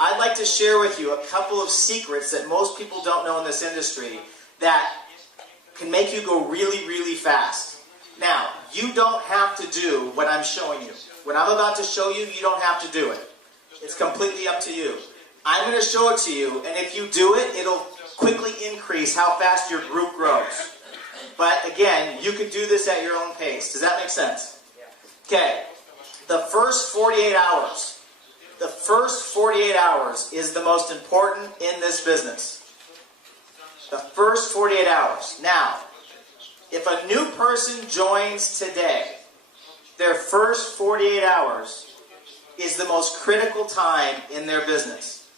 I'd like to share with you a couple of secrets that most people don't know in this industry that can make you go really, really fast. Now, you don't have to do what I'm showing you. What I'm about to show you, you don't have to do it. It's completely up to you. I'm going to show it to you, and if you do it, it'll quickly increase how fast your group grows. But again, you can do this at your own pace. Does that make sense? Okay. The first 48 hours. The first 48 hours is the most important in this business. The first 48 hours. Now, if a new person joins today, their first 48 hours is the most critical time in their business.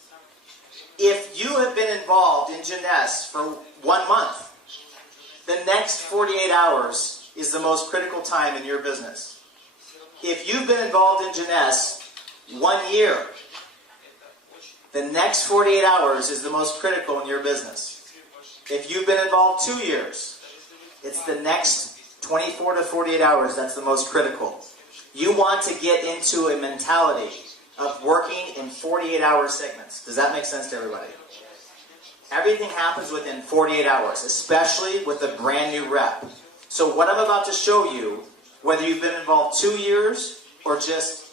If you have been involved in Jeunesse for 1 month, the next 48 hours is the most critical time in your business. If you've been involved in Jeunesse 1 year, the next 48 hours is the most critical in your business. If you've been involved 2 years, it's the next 24 to 48 hours that's the most critical. You want to get into a mentality of working in 48-hour segments. Does that make sense to everybody? Everything happens within 48 hours, especially with a brand new rep. So what I'm about to show you, whether you've been involved 2 years or just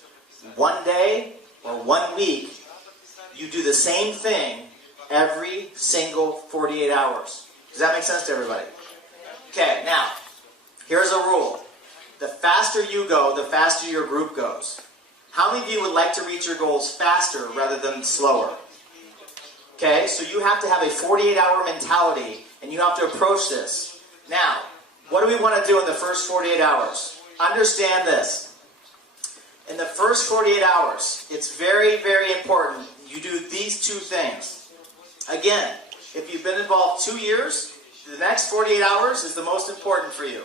1 day or 1 week, you do the same thing every single 48 hours. Does that make sense to everybody? Okay, now, here's a rule. The faster you go, the faster your group goes. How many of you would like to reach your goals faster rather than slower? Okay, so you have to have a 48-hour mentality, and you have to approach this. Now, what do we want to do in the first 48 hours? Understand this. In the first 48 hours, it's very, very important you do these 2 things. Again, if you've been involved 2 years, the next 48 hours is the most important for you.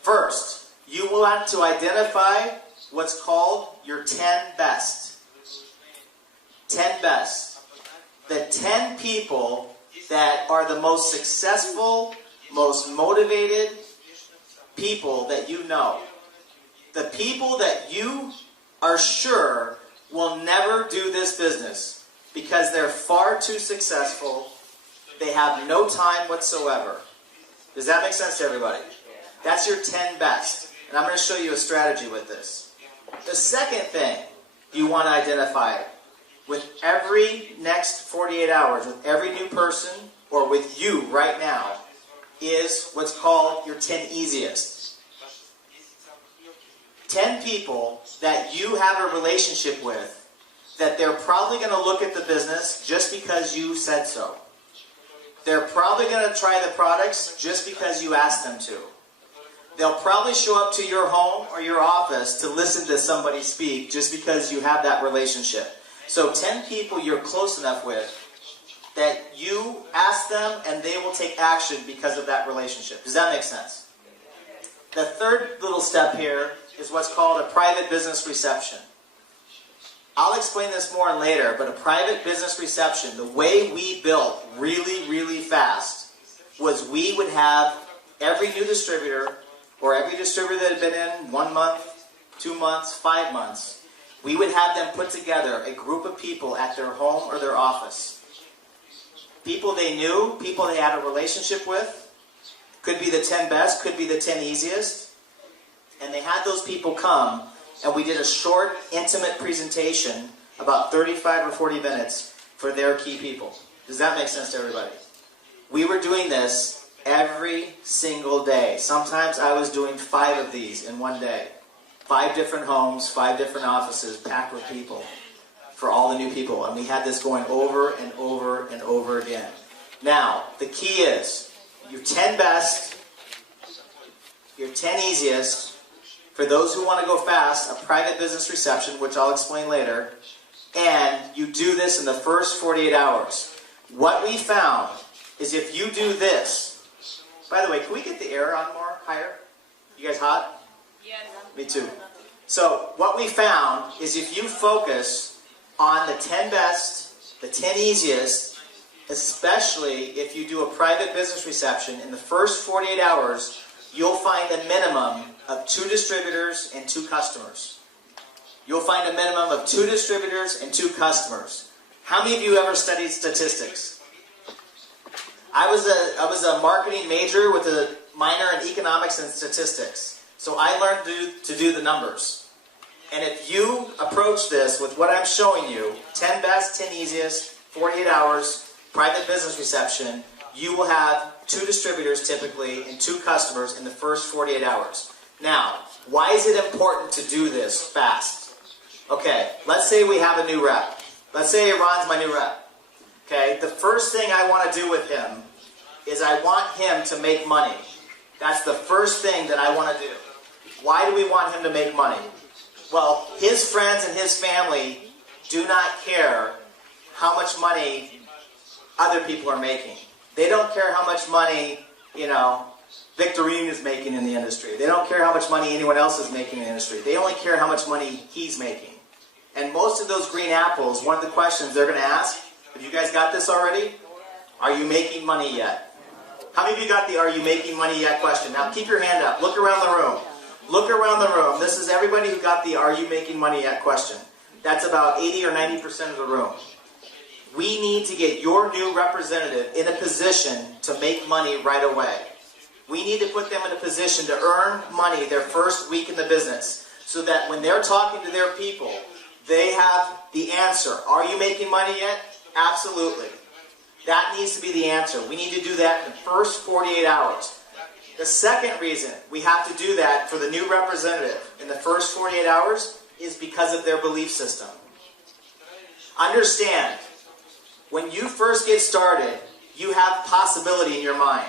First, you want to identify what's called your 10 best. 10 best. The 10 people that are the most successful, most motivated people that you know. The people that you are sure will never do this business because they're far too successful. They have no time whatsoever. Does that make sense to everybody? That's your 10 best. And I'm going to show you a strategy with this. The second thing you want to identify with every next 48 hours, with every new person, or with you right now, is what's called your 10 easiest. 10 people that you have a relationship with, that they're probably going to look at the business just because you said so. They're probably going to try the products just because you asked them to. They'll probably show up to your home or your office to listen to somebody speak just because you have that relationship. So 10 people you're close enough with that you ask them and they will take action because of that relationship. Does that make sense? The third little step here is what's called a private business reception. I'll explain this more later, but a private business reception, the way we built really, really fast was we would have every new distributor or every distributor that had been in 1 month, 2 months, 5 months, we would have them put together a group of people at their home or their office. People they knew, people they had a relationship with, could be the 10 best, could be the 10 easiest. And they had those people come, and we did a short, intimate presentation, about 35 or 40 minutes, for their key people. Does that make sense to everybody? We were doing this every single day. Sometimes I was doing 5 of these in 1 day. 5 different homes, 5 different offices, packed with people, for all the new people. And we had this going over and over and over again. Now, the key is, your 10 best, your 10 easiest. For those who want to go fast, a private business reception, which I'll explain later, and you do this in the first 48 hours. What we found is if you do this, by the way, can we get the air on more higher? You guys hot? Yes. Me too. So what we found is if you focus on the 10 best, the 10 easiest, especially if you do a private business reception, in the first 48 hours, you'll find a minimum of 2 distributors and 2 customers. you'll find a minimum of 2 distributors and 2 customers. How many of you ever studied statistics? I was a marketing major with a minor in economics and statistics. So I learned to do the numbers. And if you approach this with what I'm showing you, 10 best, 10 easiest, 48 hours, private business reception, you will have 2 distributors typically and 2 customers in the first 48 hours. Now, why is it important to do this fast? Okay, let's say we have a new rep. Let's say Ron's my new rep. Okay, the first thing I want to do with him is I want him to make money. That's the first thing that I want to do. Why do we want him to make money? Well, his friends and his family do not care how much money other people are making. They don't care how much money, Victorine is making in the industry. They don't care how much money anyone else is making in the industry. They only care how much money he's making. And most of those green apples, one of the questions they're going to ask, have you guys got this already? Are you making money yet? How many of you got the "Are you making money yet" question? Now keep your hand up. Look around the room. Look around the room. This is everybody who got the "Are you making money yet" question. That's about 80 or 90% of the room. We need to get your new representative in a position to make money right away. We need to put them in a position to earn money their first week in the business so that when they're talking to their people, they have the answer. Are you making money yet? Absolutely. That needs to be the answer. We need to do that in the first 48 hours. The second reason we have to do that for the new representative in the first 48 hours is because of their belief system. Understand, when you first get started, you have possibility in your mind.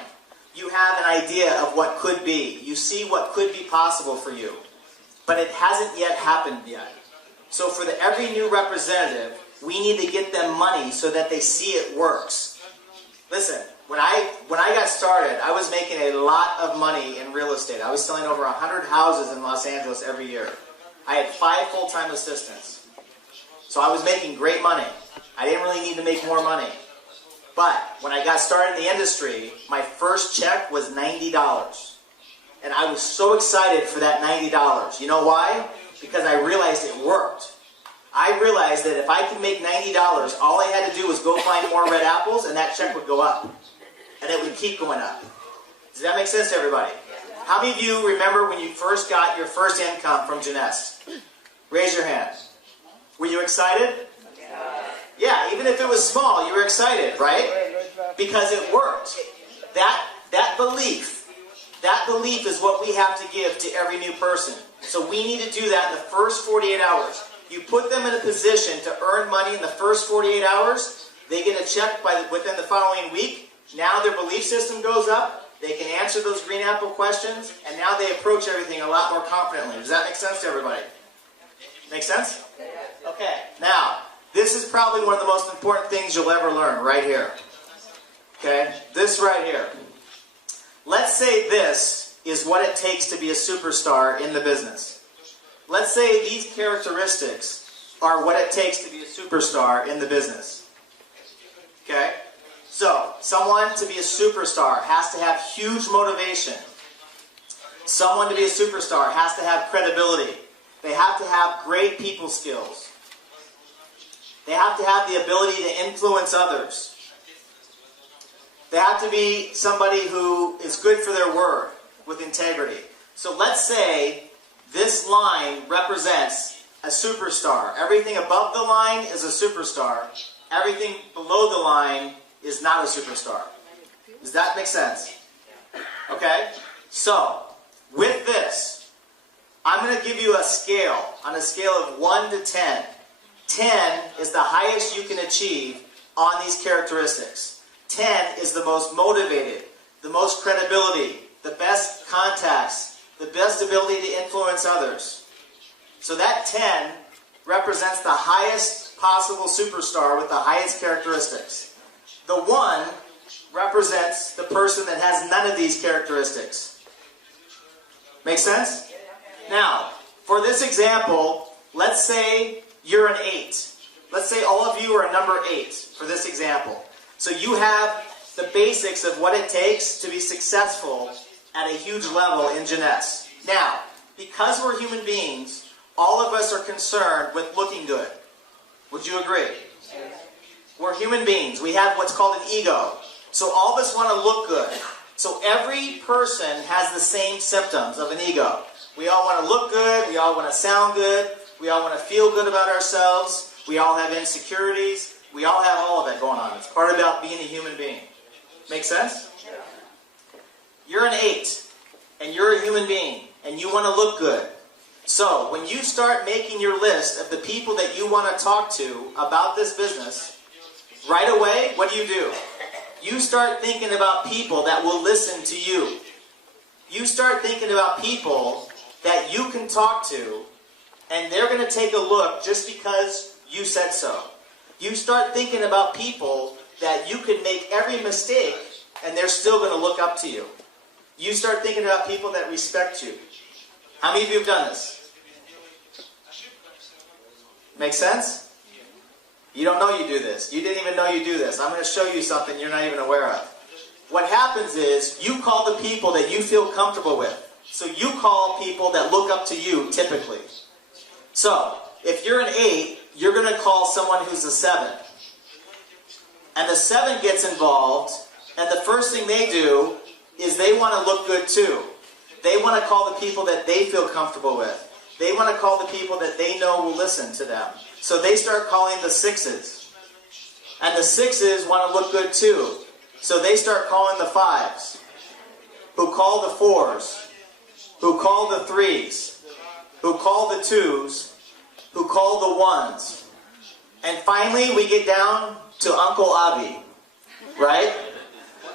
You have an idea of what could be. You see what could be possible for you. But it hasn't yet happened yet. So for every new representative, we need to get them money so that they see it works. Listen, when I got started, I was making a lot of money in real estate. I was selling over 100 houses in Los Angeles every year. I had 5 full-time assistants. So I was making great money. I didn't really need to make more money. But when I got started in the industry, my first check was $90. And I was so excited for that $90. You know why? Because I realized it worked. I realized that if I could make $90, all I had to do was go find more red apples and that check would go up. And it would keep going up. Does that make sense to everybody? How many of you remember when you first got your first income from Janesse? Raise your hand. Were you excited? Yeah, even if it was small, you were excited, right? Because it worked. That belief is what we have to give to every new person. So we need to do that in the first 48 hours. You put them in a position to earn money in the first 48 hours. They get a check within the following week. Now their belief system goes up. They can answer those green apple questions. And now they approach everything a lot more confidently. Does that make sense to everybody? Make sense? Okay. Now, this is probably one of the most important things you'll ever learn right here. Okay? This right here. Let's say this is what it takes to be a superstar in the business. Let's say these characteristics are what it takes to be a superstar in the business. Okay? So, someone to be a superstar has to have huge motivation. Someone to be a superstar has to have credibility. They have to have great people skills. They have to have the ability to influence others. They have to be somebody who is good for their word with integrity. So let's say this line represents a superstar. Everything above the line is a superstar. Everything below the line is not a superstar. Does that make sense? Okay? So, with this, I'm going to give you a scale, on a scale of 1 to 10. 10 is the highest you can achieve on these characteristics. 10 is the most motivated, the most credibility, the best contacts, the best ability to influence others. So that 10 represents the highest possible superstar with the highest characteristics. The 1 represents the person that has none of these characteristics. Make sense? Now, for this example, let's say you're an 8. Let's say all of you are a number 8 for this example. So you have the basics of what it takes to be successful at a huge level in Janesse. Now, because we're human beings, all of us are concerned with looking good. Would you agree? We're human beings. We have what's called an ego. So all of us want to look good. So every person has the same symptoms of an ego. We all want to look good. We all want to sound good. We all want to feel good about ourselves. We all have insecurities. We all have all of that going on. It's part about being a human being. Make sense? You're an 8, and you're a human being, and you want to look good. So when you start making your list of the people that you want to talk to about this business, right away, what do? You start thinking about people that will listen to you. You start thinking about people that you can talk to, and they're going to take a look just because you said so. You start thinking about people that you can make every mistake, and they're still going to look up to you. You start thinking about people that respect you. How many of you have done this? Make sense? You don't know you do this. You didn't even know you do this. I'm going to show you something you're not even aware of. What happens is you call the people that you feel comfortable with. So you call people that look up to you, typically. So, if you're an 8, you're going to call someone who's a 7. And the 7 gets involved, and the first thing they do is they want to look good too. They want to call the people that they feel comfortable with. They want to call the people that they know will listen to them. So they start calling the 6s. And the 6s want to look good too. So they start calling the 5s. Who call the 4s. Who call the 3s. Who call the 2s. Who call the 1s. And finally we get down to Uncle Avi. Right?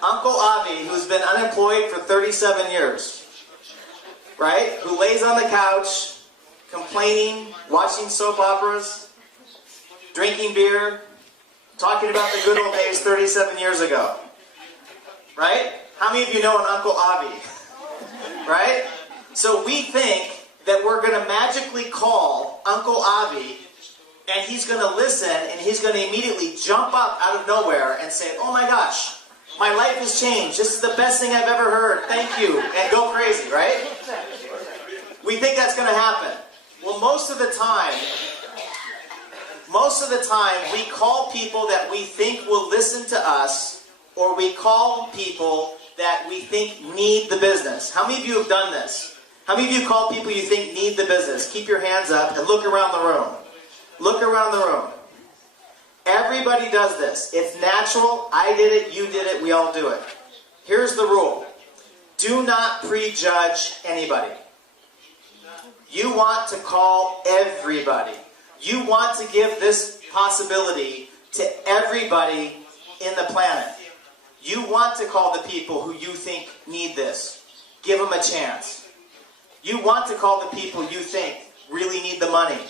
Uncle Avi, who's been unemployed for 37 years. Right? Who lays on the couch, complaining, watching soap operas, drinking beer, talking about the good old days 37 years ago. Right? How many of you know an Uncle Avi? Right? So we think that we're going to magically call Uncle Avi, and he's going to listen, and he's going to immediately jump up out of nowhere and say, oh my gosh, my life has changed. This is the best thing I've ever heard. Thank you. And go crazy, right? We think that's going to happen. Well, most of the time, we call people that we think will listen to us, or we call people that we think need the business. How many of you have done this? How many of you call people you think need the business? Keep your hands up and look around the room. Look around the room. Everybody does this. It's natural. I did it. You did it. We all do it. Here's the rule. Do not prejudge anybody. You want to call everybody. You want to give this possibility to everybody in the planet. You want to call the people who you think need this. Give them a chance. You want to call the people you think really need the money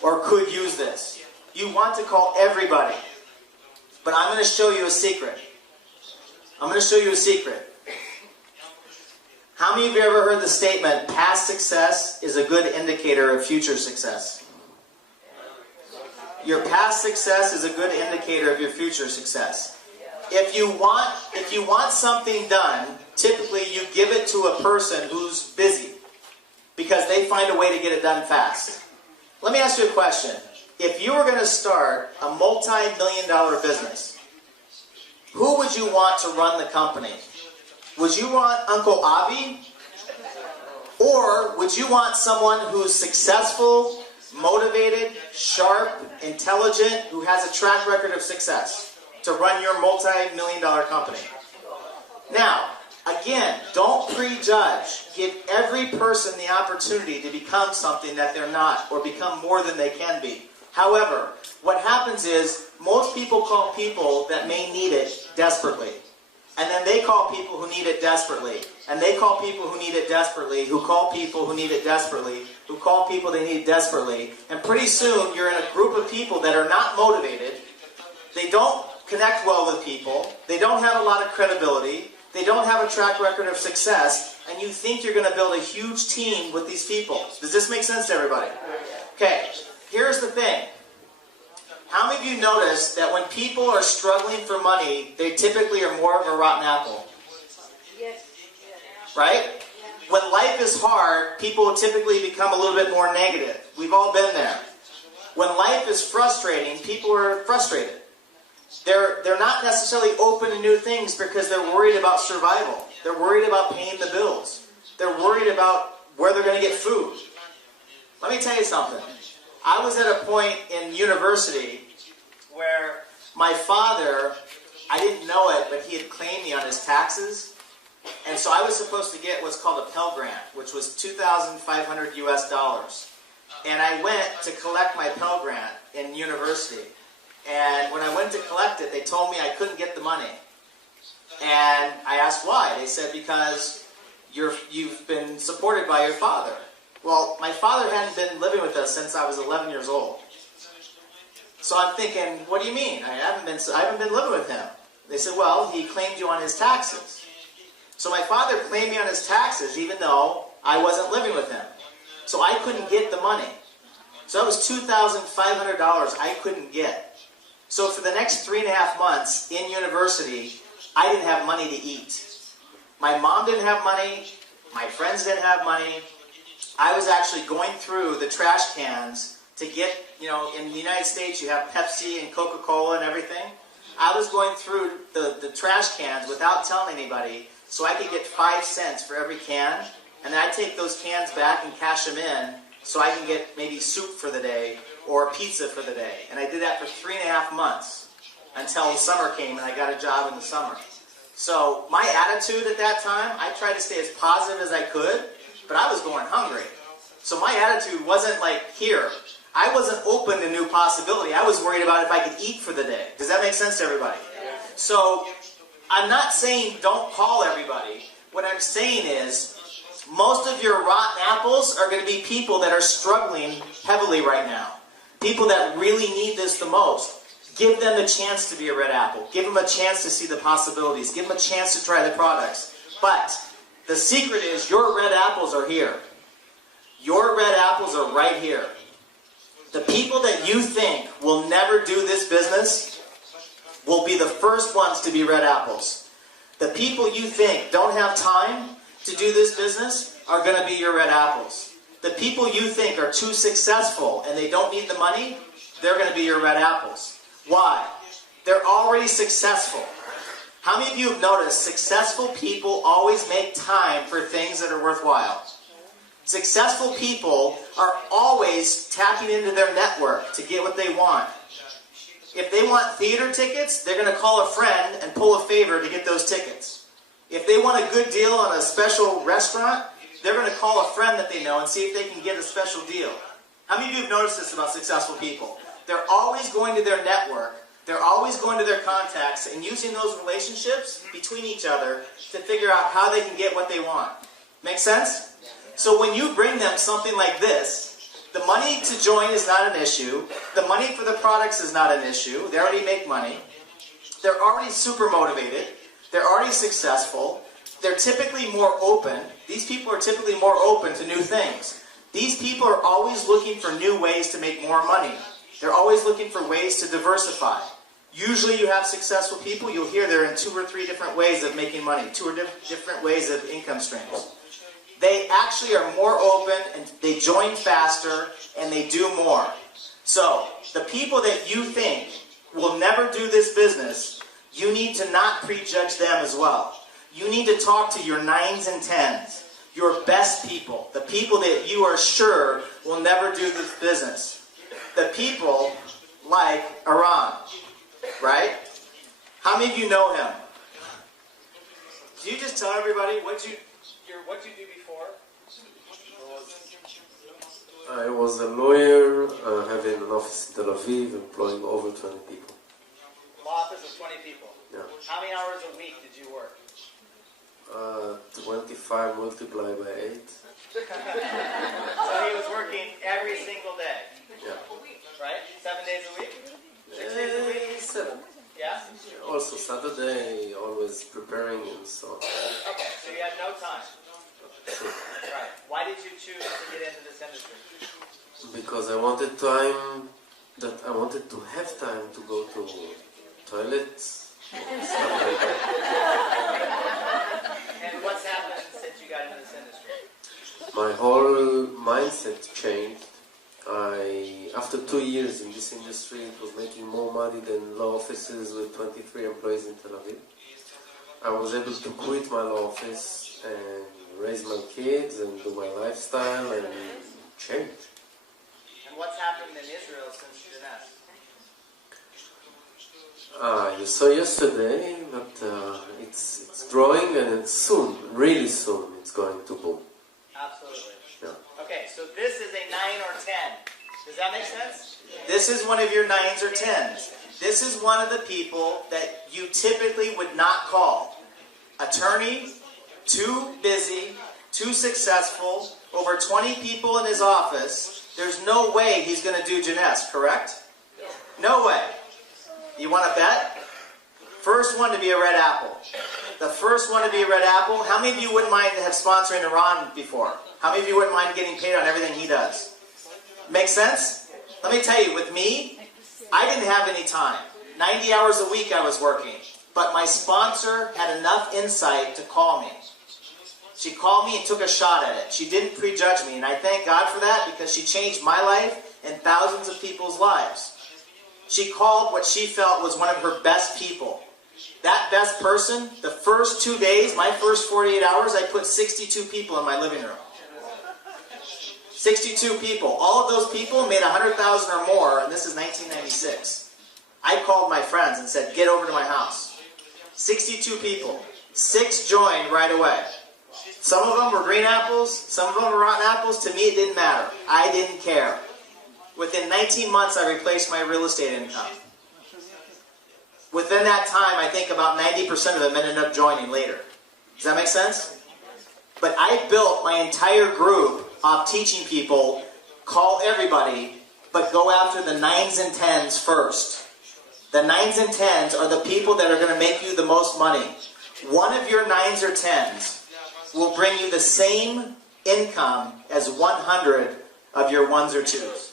or could use this. You want to call everybody. But I'm going to show you a secret. I'm going to show you a secret. How many of you ever heard the statement, past success is a good indicator of future success? Your past success is a good indicator of your future success. If you want something done, typically you give it to a person who's busy because they find a way to get it done fast. Let me ask you a question. If you were going to start a multi-million-dollar business, who would you want to run the company? Would you want Uncle Avi? Or would you want someone who's successful, motivated, sharp, intelligent, who has a track record of success to run your multi-million-dollar company? Now, again, don't prejudge. Give every person the opportunity to become something that they're not or become more than they can be. However, what happens is most people call people that may need it desperately. And then they call people who need it desperately. And they call people who need it desperately, who call people who need it desperately, who call people they need desperately. And pretty soon you're in a group of people that are not motivated. They don't connect well with people. They don't have a lot of credibility. They don't have a track record of success. And you think you're going to build a huge team with these people. Does this make sense to everybody? Okay, here's the thing. How many of you notice that when people are struggling for money, they typically are more of a rotten apple? Yes. Right? When life is hard, people typically become a little bit more negative. We've all been there. When life is frustrating, people are frustrated. They're not necessarily open to new things because they're worried about survival. They're worried about paying the bills. They're worried about where they're going to get food. Let me tell you something. I was at a point in university where my father, I didn't know it, but he had claimed me on his taxes. And so I was supposed to get what's called a Pell Grant, which was $2,500 US. And I went to collect my Pell Grant in university. And when I went to collect it, they told me I couldn't get the money. And I asked why. They said, because you've been supported by your father. Well, my father hadn't been living with us since I was 11 years old. So I'm thinking, what do you mean? I haven't been living with him. They said, well, he claimed you on his taxes. So my father claimed me on his taxes even though I wasn't living with him. So I couldn't get the money. So that was $2,500 I couldn't get. So for the next 3.5 months in university, I didn't have money to eat. My mom didn't have money. My friends didn't have money. I was actually going through the trash cans to get, in the United States you have Pepsi and Coca-Cola and everything. I was going through the trash cans without telling anybody so I could get 5 cents for every can. And then I'd take those cans back and cash them in so I can get maybe soup for the day or pizza for the day. And I did that for 3.5 months until the summer came and I got a job in the summer. So my attitude at that time, I tried to stay as positive as I could, but I was going hungry. So my attitude wasn't like here. I wasn't open to new possibility. I was worried about if I could eat for the day. Does that make sense to everybody? So I'm not saying don't call everybody. What I'm saying is most of your rotten apples are going to be people that are struggling heavily right now. People that really need this the most. Give them a chance to be a red apple. Give them a chance to see the possibilities. Give them a chance to try the products. But the secret is your red apples are here. Your red apples are right here. The people that you think will never do this business will be the first ones to be red apples. The people you think don't have time to do this business are going to be your red apples. The people you think are too successful and they don't need the money, they're going to be your red apples. Why? They're already successful. How many of you have noticed successful people always make time for things that are worthwhile? Successful people are always tapping into their network to get what they want. If they want theater tickets, they're going to call a friend and pull a favor to get those tickets. If they want a good deal on a special restaurant, they're going to call a friend that they know and see if they can get a special deal. How many of you have noticed this about successful people? They're always going to their network. They're always going to their contacts and using those relationships between each other to figure out how they can get what they want. Make sense? So when you bring them something like this, the money to join is not an issue. The money for the products is not an issue. They already make money. They're already super motivated. They're already successful. They're typically more open. These people are typically more open to new things. These people are always looking for new ways to make more money. They're always looking for ways to diversify. Usually you have successful people, you'll hear they're in 2 or 3 different ways of making money, 2 or different ways of income streams. They actually are more open and they join faster and they do more. So, the people that you think will never do this business, you need to not prejudge them as well. You need to talk to your 9s and 10s, your best people, the people that you are sure will never do this business. The people like Iran, right? How many of you know him? Can you just tell everybody what you do before? I was a lawyer having an office in Tel Aviv, employing over 20 people. Law office of 20 people. Yeah. How many hours a week did you work? 25 multiplied by 8. So he was working every single day. Yeah. Right? 7 days a week? 6 days a week? 7. Yeah? Also Saturday, always preparing and so on. Okay, so you had no time. Right. Why did you choose to get into this industry? Because I wanted time, I wanted to have time to go to toilets, stuff like that. And what's happened since you got into this industry? my whole mindset changed. After 2 years in this industry, it was making more money than law offices with 23 employees in Tel Aviv. I was able to quit my law office and raise my kids and do my lifestyle and change. And what's happened in Israel since Jeunesse? You saw yesterday that it's growing and it's soon, really soon, it's going to boom. Absolutely. Yeah. Okay, so this is a 9 or 10. Does that make sense? This is one of your 9s or 10s. This is one of the people that you typically would not call. Attorney, too busy, too successful, over 20 people in his office. There's no way he's going to do Jeunesse, correct? No way. You want to bet? First one to be a red apple. The first one to be a red apple. How many of you wouldn't mind sponsoring Iran before? How many of you wouldn't mind getting paid on everything he does? Make sense? Let me tell you, with me, I didn't have any time. 90 hours a week I was working. But my sponsor had enough insight to call me. She called me and took a shot at it. She didn't prejudge me, and I thank God for that because she changed my life and thousands of people's lives. She called what she felt was one of her best people. That best person, the first 2 days, my first 48 hours, I put 62 people in my living room. 62 people. All of those people made $100,000 or more, and this is 1996. I called my friends and said, get over to my house. 62 people. 6 joined right away. Some of them were green apples, some of them were rotten apples. To me, it didn't matter. I didn't care. Within 19 months, I replaced my real estate income. Within that time, I think about 90% of them ended up joining later. Does that make sense? But I built my entire group of teaching people, call everybody, but go after the 9s and 10s first. The 9s and 10s are the people that are going to make you the most money. One of your 9s or 10s will bring you the same income as 100 of your 1s or 2s.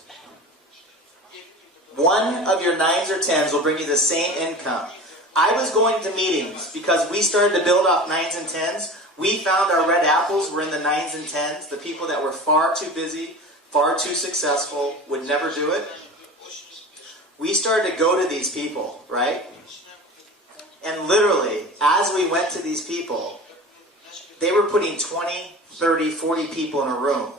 One of your 9s or 10s will bring you the same income. I was going to meetings because we started to build off 9s and 10s. We found our red apples were in the 9s and 10s. The people that were far too busy, far too successful, would never do it. We started to go to these people, right? And literally, as we went to these people, they were putting 20, 30, 40 people in a room.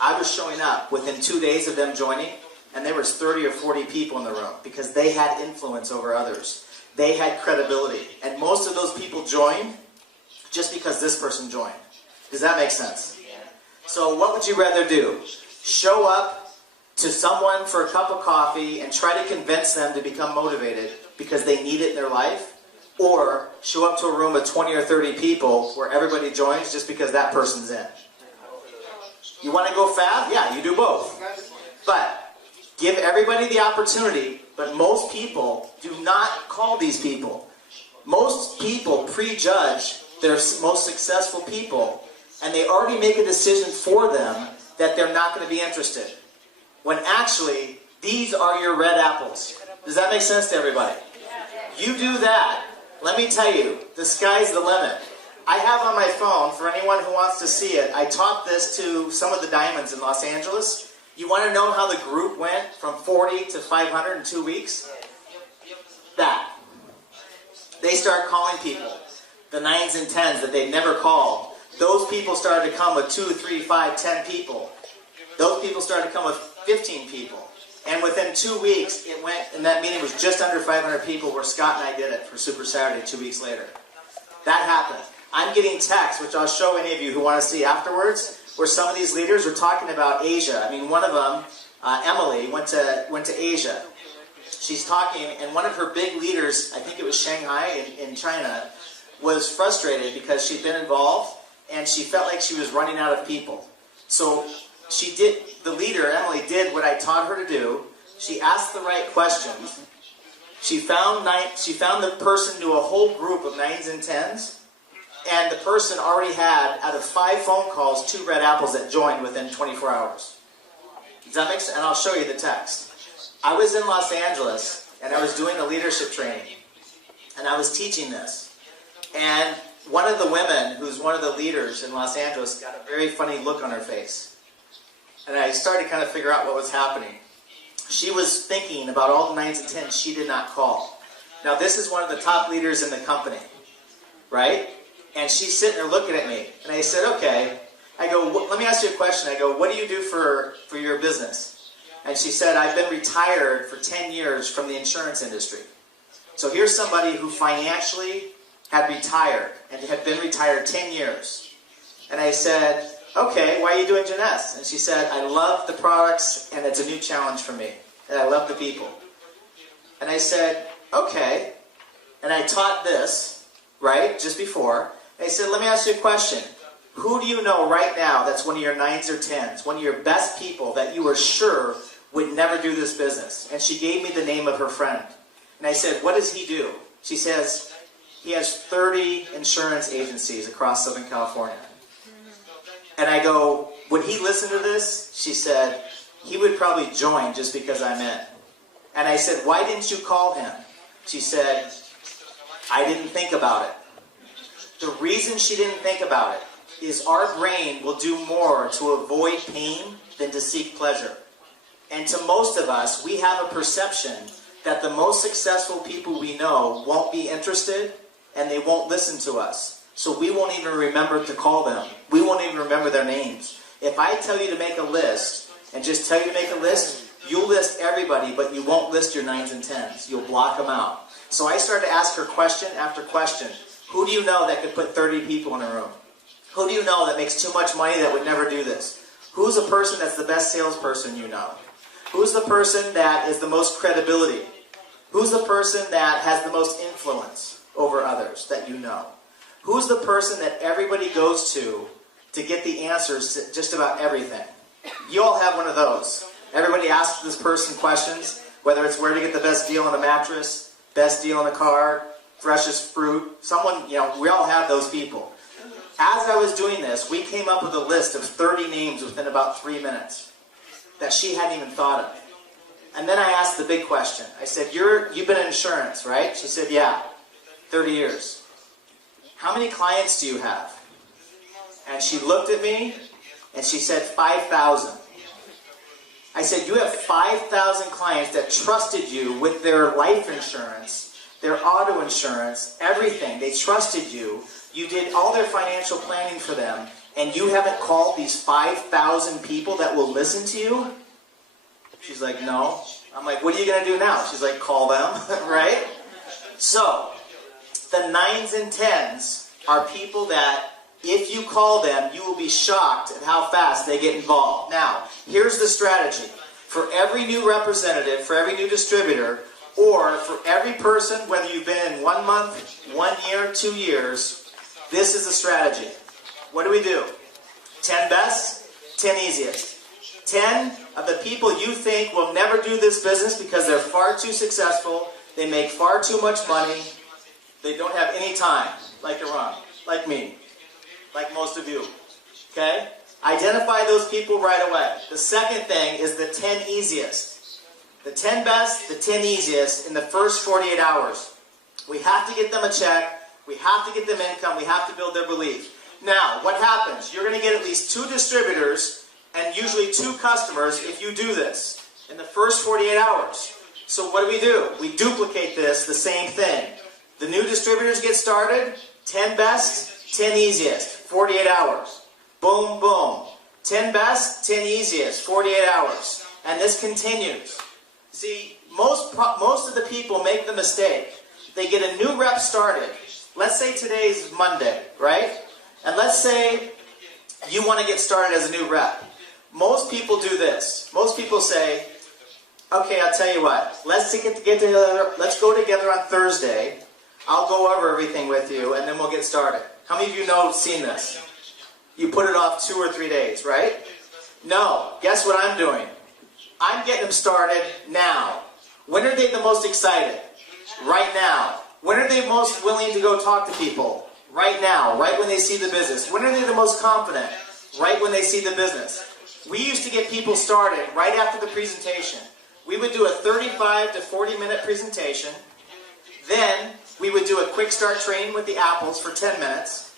I was showing up within 2 days of them joining, and there was 30 or 40 people in the room because they had influence over others. They had credibility. And most of those people joined just because this person joined. Does that make sense? So what would you rather do? Show up to someone for a cup of coffee and try to convince them to become motivated because they need it in their life? Or show up to a room of 20 or 30 people where everybody joins just because that person's in? You want to go fast? Yeah, you do both. But give everybody the opportunity, but most people do not call these people. Most people prejudge their most successful people, and they already make a decision for them that they're not going to be interested. When actually, these are your red apples. Does that make sense to everybody? You do that, let me tell you, the sky's the limit. I have on my phone, for anyone who wants to see it, I taught this to some of the diamonds in Los Angeles. You want to know how the group went from 40 to 500 in 2 weeks? That. They start calling people. The 9s and 10s that they never called. Those people started to come with 2, 3, 5, 10 people. Those people started to come with 15 people. And within 2 weeks, it went, and that meeting was just under 500 people where Scott and I did it for Super Saturday 2 weeks later. That happened. I'm getting texts, which I'll show any of you who want to see afterwards, where some of these leaders were talking about Asia. I mean, one of them, Emily, went to Asia. She's talking, and one of her big leaders, I think it was Shanghai in China, was frustrated because she'd been involved, and she felt like she was running out of people. So she did, the leader, Emily, did what I taught her to do. She asked the right questions. She found the person knew a whole group of 9s and 10s, and the person already had, out of 5 phone calls, 2 red apples that joined within 24 hours. Does that make sense? And I'll show you the text. I was in Los Angeles, and I was doing a leadership training, and I was teaching this. And one of the women, who's one of the leaders in Los Angeles, got a very funny look on her face. And I started to kind of figure out what was happening. She was thinking about all the 9s and 10s she did not call. Now, this is one of the top leaders in the company, right? And she's sitting there looking at me. And I said, okay. I go, let me ask you a question. I go, what do you do for your business? And she said, I've been retired for 10 years from the insurance industry. So here's somebody who financially had retired and had been retired 10 years. And I said, okay, why are you doing Jeunesse? And she said, I love the products and it's a new challenge for me. And I love the people. And I said, okay. And I taught this, right, just before. And I said, let me ask you a question. Who do you know right now that's one of your 9s or 10s, one of your best people that you were sure would never do this business? And she gave me the name of her friend. And I said, what does he do? She says, he has 30 insurance agencies across Southern California. And I go, would he listen to this? She said, he would probably join just because I'm in. And I said, why didn't you call him? She said, I didn't think about it. The reason she didn't think about it is our brain will do more to avoid pain than to seek pleasure. And to most of us, we have a perception that the most successful people we know won't be interested and they won't listen to us. So we won't even remember to call them. We won't even remember their names. If I tell you to make a list and just tell you to make a list, you'll list everybody, but you won't list your 9s and 10s. You'll block them out. So I started to ask her question after question. Who do you know that could put 30 people in a room? Who do you know that makes too much money that would never do this? Who's the person that's the best salesperson you know? Who's the person that is the most credibility? Who's the person that has the most influence over others that you know? Who's the person that everybody goes to get the answers to just about everything? You all have one of those. Everybody asks this person questions, whether it's where to get the best deal on a mattress, best deal on a car, freshest fruit. Someone, we all have those people. As I was doing this, we came up with a list of 30 names within about 3 minutes that she hadn't even thought of. And then I asked the big question. I said, you've been in insurance, right? She said, yeah, 30 years. How many clients do you have? And she looked at me and she said, 5,000. I said, you have 5,000 clients that trusted you with their life insurance, their auto insurance, everything. They trusted you. You did all their financial planning for them, and you haven't called these 5,000 people that will listen to you? She's like, no. I'm like, what are you going to do now? She's like, call them, right? So, the 9s and 10s are people that, if you call them, you will be shocked at how fast they get involved. Now, here's the strategy. For every new representative, for every new distributor, or for every person, whether you've been in 1 month, 1 year, 2 years, this is the strategy. What do? 10 best, 10 easiest. 10 of the people you think will never do this business because they're far too successful, they make far too much money, they don't have any time, like Iran, like me, like most of you. Okay? Identify those people right away. The second thing is the 10 easiest. The 10 best, the 10 easiest in the first 48 hours. We have to get them a check. We have to get them income. We have to build their belief. Now, what happens? You're going to get at least 2 distributors and usually 2 customers if you do this in the first 48 hours. So what do? We duplicate this, the same thing. The new distributors get started, 10 best, 10 easiest, 48 hours. Boom, boom. 10 best, 10 easiest, 48 hours. And this continues. See, most of the people make the mistake. They get a new rep started. Let's say today's Monday, right? And let's say you want to get started as a new rep. Most people do this. Most people say, okay, I'll tell you what. Let's get together. Let's go together on Thursday. I'll go over everything with you, and then we'll get started. How many of you know seen this? You put it off 2 or 3 days, right? No. Guess what I'm doing? I'm getting them started now. When are they the most excited? Right now. When are they most willing to go talk to people? Right now. Right when they see the business. When are they the most confident? Right when they see the business. We used to get people started right after the presentation. We would do a 35 to 40 minute presentation. Then we would do a quick start training with the apples for 10 minutes,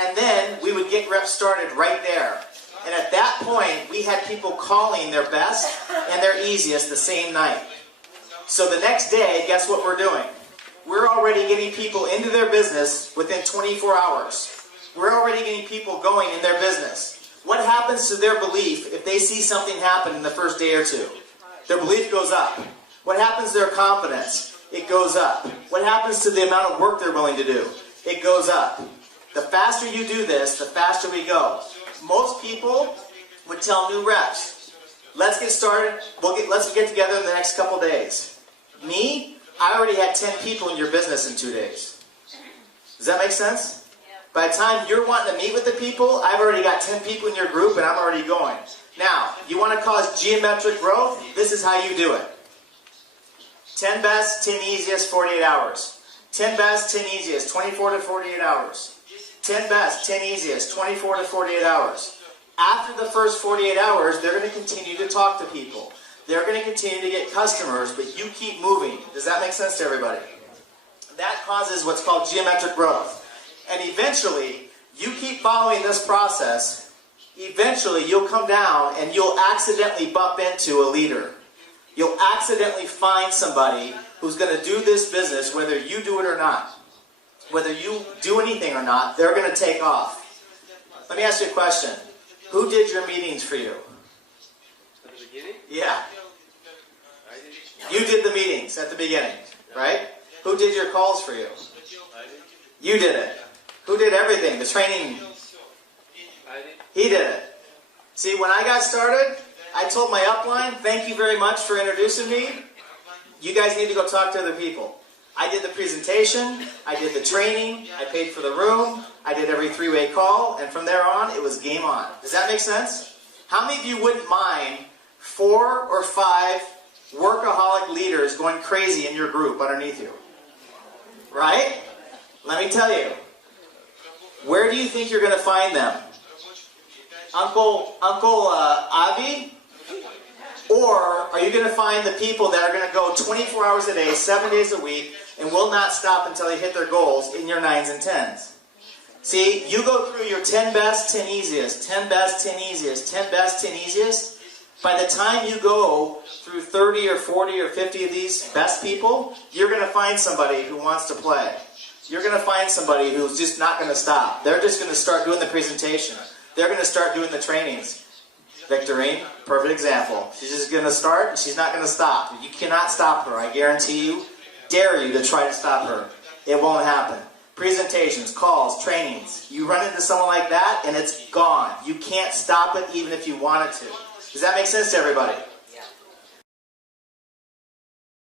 and then we would get reps started right there. And at that point, we had people calling their best and their easiest the same night. So the next day, guess what we're doing? We're already getting people into their business within 24 hours. We're already getting people going in their business. What happens to their belief if they see something happen in the first day or two? Their belief goes up. What happens to their confidence? It goes up. What happens to the amount of work they're willing to do? It goes up. The faster you do this, the faster we go. Most people would tell new reps, let's get started, let's get together in the next couple days. Me, I already had 10 people in your business in 2 days. Does that make sense? By the time you're wanting to meet with the people, I've already got 10 people in your group and I'm already going. Now, you want to cause geometric growth? This is how you do it. 10 best, 10 easiest, 48 hours. 10 best, 10 easiest, 24 to 48 hours. 10 best, 10 easiest, 24 to 48 hours. After the first 48 hours, they're going to continue to talk to people. They're going to continue to get customers, but you keep moving. Does that make sense to everybody? That causes what's called geometric growth. And eventually, you keep following this process, eventually you'll come down and you'll accidentally bump into a leader. You'll accidentally find somebody who's going to do this business, whether you do it or not. Whether you do anything or not, they're going to take off. Let me ask you a question. Who did your meetings for you? At the beginning? Yeah. You did the meetings at the beginning, right? Who did your calls for you? You did it. Who did everything? The training? He did it. See, when I got started, I told my upline, thank you very much for introducing me. You guys need to go talk to other people. I did the presentation, I did the training, I paid for the room, I did every three-way call, and from there on, it was game on. Does that make sense? How many of you wouldn't mind 4 or 5 workaholic leaders going crazy in your group underneath you? Right? Let me tell you. Where do you think you're going to find them? Uncle Avi? Or are you going to find the people that are going to go 24 hours a day, 7 days a week, and will not stop until they hit their goals in your 9s and 10s? See, you go through your 10 best, 10 easiest, 10 best, 10 easiest, 10 best, 10 easiest. By the time you go through 30 or 40 or 50 of these best people, you're going to find somebody who wants to play. You're going to find somebody who's just not going to stop. They're just going to start doing the presentation. They're going to start doing the trainings. Victorine, perfect example. She's just going to start, and she's not going to stop. You cannot stop her. I guarantee you, dare you to try to stop her. It won't happen. Presentations, calls, trainings. You run into someone like that, and it's gone. You can't stop it even if you wanted to. Does that make sense to everybody?